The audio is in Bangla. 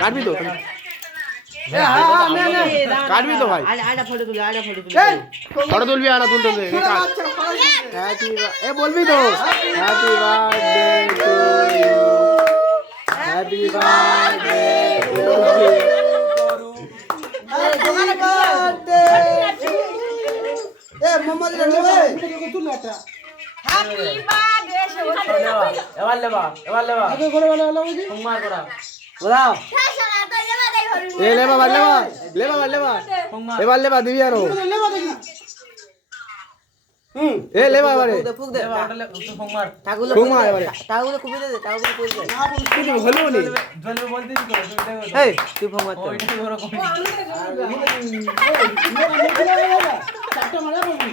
কাটবি তো কাটবি তো ভাই ফটো তুলবি আনা তুলতে বলবি তো happy birthday to you happy birthday to you Mohammad রে ভাই তুল একটা হ্যাপি বার্থডে এবার লেবা আগে করে বলা হলো বুঝি কুমার করা বলাও এ লেবা এবার লেবা দিবি আরো এ লেবা এবারে ফুক দে ফুকমার ফুকমার এবারে তাগুলো কুপি দে তাগুলো কুপি দে না কিছু হলো নি জলবে বলতে দি এই তুই ফুকমার তো ওইটা ধরো কই চারটা মারা বলবি